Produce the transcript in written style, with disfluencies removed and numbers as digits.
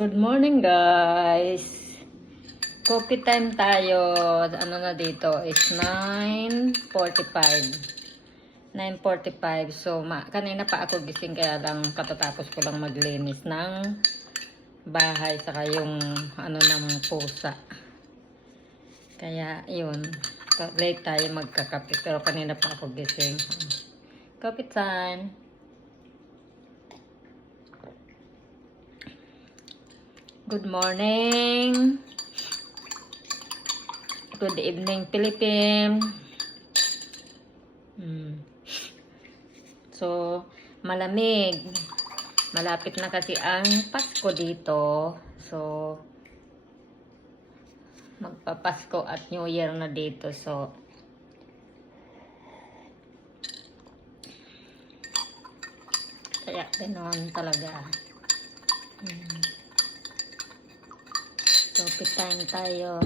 Good morning guys. Coffee time tayo. Ano na dito is 9:45. 9:45. So kanina pa ako gising kaya lang katatapos ko lang maglinis ng bahay saka yung ano ng pusa. Kaya yun. Late tayo magkakape pero kanina pa ako gising. Coffee time. Good morning. Good evening, Philippines. So, malamig. Malapit na kasi ang Pasko dito. So, magpapasko at New Year na dito. So, kaya ganoon talaga. Coffee time tayo.